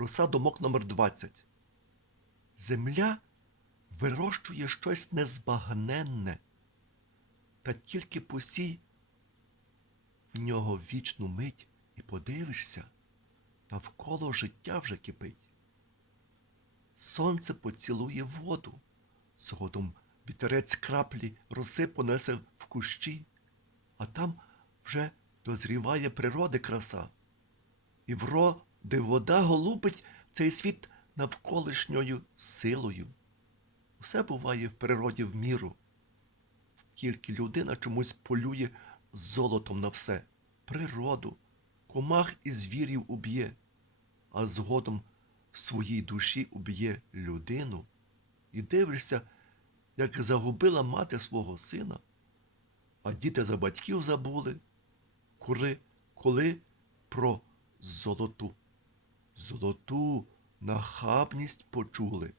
Руса думок номер 20 Земля вирощує щось незбагненне, та тільки посій в нього вічну мить і подивишся, навколо життя вже кипить. Сонце поцілує воду, згодом вітерець краплі роси понесе в кущі, а там вже дозріває природи краса. І вроди вода голубить цей світ навколишньою силою. Усе буває в природі в міру. Тільки людина чомусь полює золотом на все природу, комах і звірів уб'є, а згодом в своїй душі уб'є людину. І дивишся, як загубила мати свого сина, а діти за батьків забули, коли, коли про золоту, золоту нахабність почули.